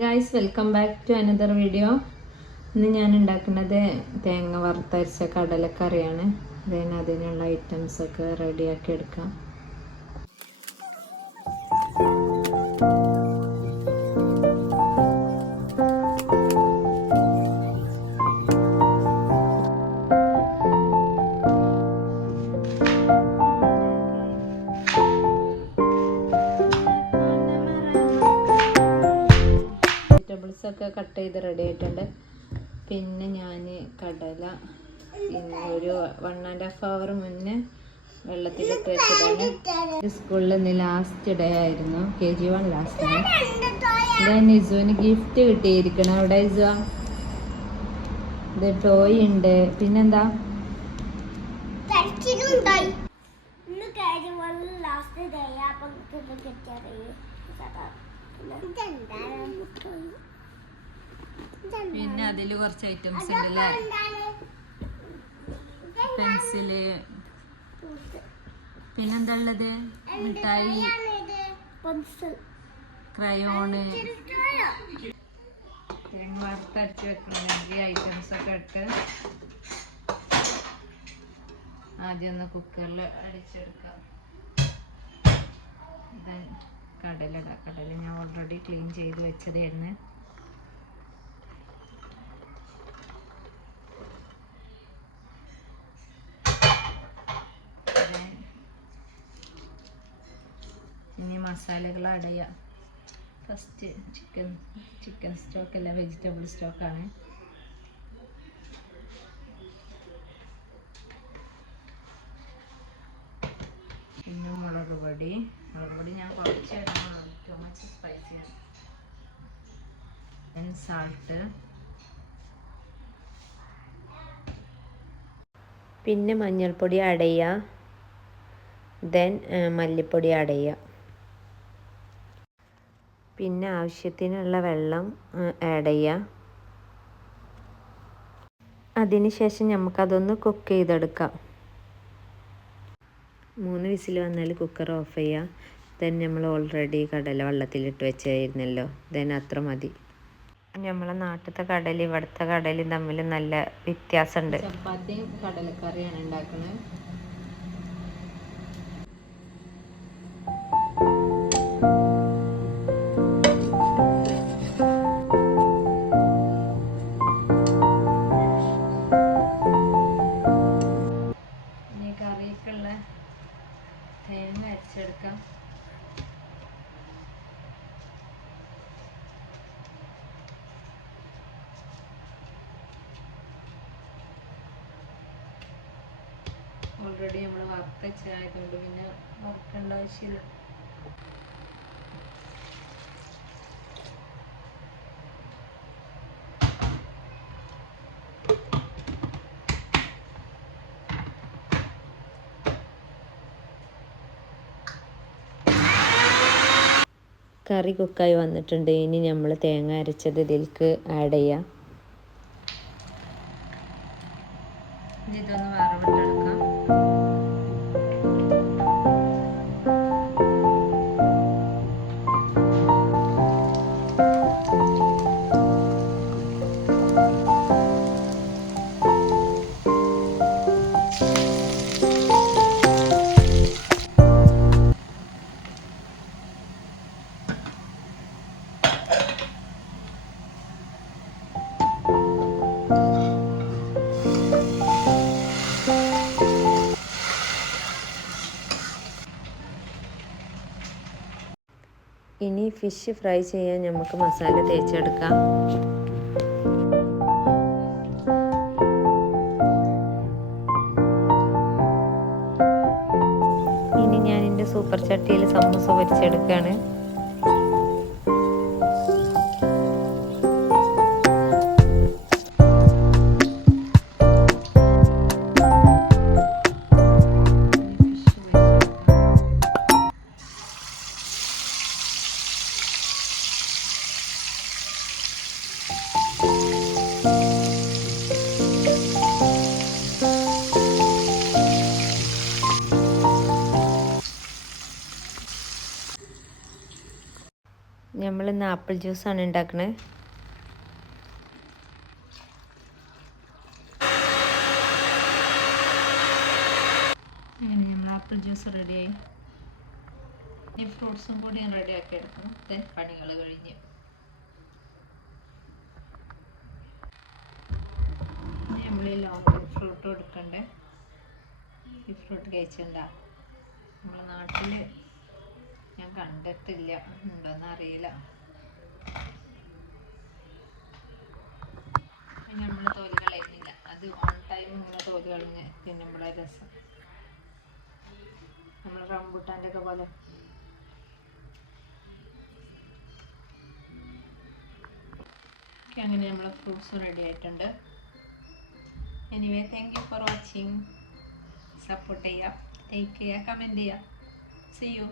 Guys, welcome back to another video. ഇന്ന് ഞാൻ ഉണ്ടാക്കുന്നത് തേങ്ങ വറുത്തരച്ച കടലക്കറിയാണ്. അതിനുള്ള ഐറ്റംസ് ഒക്കെ റെഡിയാക്കി എടുക്കാം. വെജിറ്റബിൾസ് ഒക്കെ കട്ട് ചെയ്ത് റെഡി ആയിട്ടുണ്ട്. പിന്നെ ഞാൻ കടല ഒരു 1.5 hour മുന്നേ വെള്ളത്തിലിട്ട് വെച്ചതാണ്. സ്കൂളിൽ ഇന്ന് ലാസ്റ്റ് ഡേ ആയിരുന്നു, KG1 ലാസ്റ്റ് ഡേ. ഇതാ നിസുവിന് ഗിഫ്റ്റ് കിട്ടിയിരിക്കണം. അവിടെ ഇസുവ ഇത് ടോയ് ഉണ്ട്. പിന്നെന്താ പിന്നെ അതില് കുറച്ച് ഐറ്റംസ് ഉണ്ടല്ലേ. പെൻസില്, പിന്നെന്താ ഉള്ളത്, മിഠായി, ക്രയോണ്, തേങ്ങ വറുത്തരച്ച് വെക്കുന്ന ഐറ്റംസ് ഒക്കെ ഇട്ട് ആദ്യം ഒന്ന് കുക്കറിൽ അടിച്ചെടുക്കാം. കടല ഞാൻ ഓൾറെഡി ക്ലീൻ ചെയ്ത് വെച്ചതായിരുന്നു. ഇനി മസാലകൾ അടയാം. ഫസ്റ്റ് ചിക്കൻ സ്റ്റോക്ക് അല്ല, വെജിറ്റബിൾ സ്റ്റോക്കാണ്. പിന്നെ മുളക് പൊടി ഞാൻ കുറച്ച് ഇടണം, ടു മച്ച് സ്പൈസിയാണ്. ദെൻ സാൾട്ട്, പിന്നെ മഞ്ഞൾപ്പൊടി ആഡ് ചെയ്യുക. ദെൻ മല്ലിപ്പൊടി ആഡ് ചെയ്യുക. പിന്നെ ആവശ്യത്തിനുള്ള വെള്ളം ആഡ് ചെയ്യുക. അതിനുശേഷം നമുക്കതൊന്ന് കുക്ക് ചെയ്തെടുക്കാം. 3 വിസിൽ വന്നാൽ കുക്കർ ഓഫ് ചെയ്യുക. ദെൻ നമ്മൾ ഓൾറെഡി കടല വെള്ളത്തിലിട്ട് വെച്ചായിരുന്നല്ലോ, ദെൻ അത്ര മതി. നമ്മളെ നാട്ടിലത്തെ കടലും ഇവിടുത്തെ കടലും തമ്മിൽ നല്ല വ്യത്യാസമുണ്ട്. ചപ്പാത്തിയും കടലക്കറിയാണ് ഉണ്ടാക്കുന്നത്. തേങ്ങ അരച്ചെടുക്കാം. ഓൾറെഡി നമ്മൾ വറുത്തച്ചായതുകൊണ്ട് പിന്നെ വറുക്കേണ്ട ആവശ്യമില്ല. കറി കുക്കായി വന്നിട്ടുണ്ട്. ഇനി നമ്മൾ തേങ്ങ അരച്ചത് ഇതിലേക്ക് ആഡ് ചെയ്യാം. ഇതൊന്ന് വറവിട്ടെടുക്കാം. ഇനി ഫിഷ് ഫ്രൈ ചെയ്യാൻ നമുക്ക് മസാല തേച്ചെടുക്കാം. ഇനി ഞാൻ എൻ്റെ സൂപ്പർ ചട്ടിയിൽ സമൂസ പൊരിച്ചെടുക്കുകയാണ്. നമ്മളിന്ന് ആപ്പിൾ ജ്യൂസാണ് ഉണ്ടാക്കുന്നത്. അങ്ങനെ നമ്മൾ ആപ്പിൾ ജ്യൂസ് റെഡിയായി. ഈ ഫ്രൂട്ട്സും കൂടി ഞാൻ റെഡിയാക്കി എടുക്കണം. പണികൾ കഴിഞ്ഞ് നമ്മൾ ഈ ലോങ് ഫ്രൂട്ട് എടുക്കണ്ടേ. ഈ ഫ്രൂട്ട് കഴിച്ചിട്ടുണ്ടാ? നമ്മുടെ നാട്ടിൽ ഞാൻ കണ്ടിട്ടില്ല, ഉണ്ടോയെന്ന് അറിയില്ല. പിന്നെ നമ്മൾ തോല് കളയുന്നില്ല, അത് ഓൺ ടൈം ഇങ്ങനെ തോല് കളഞ്ഞ് തിന്നുമ്പോഴേ രസം. നമ്മൾ റംബൂട്ടാൻ്റെ ഒക്കെ പോലെ. അങ്ങനെ നമ്മളെ ഫ്രൂട്ട്സ് റെഡി ആയിട്ടുണ്ട്. Anyway, thank you for watching. Support ചെയ്യുക, ലൈക്ക് ചെയ്യുക, കമൻറ്റ് ചെയ്യുക. See U.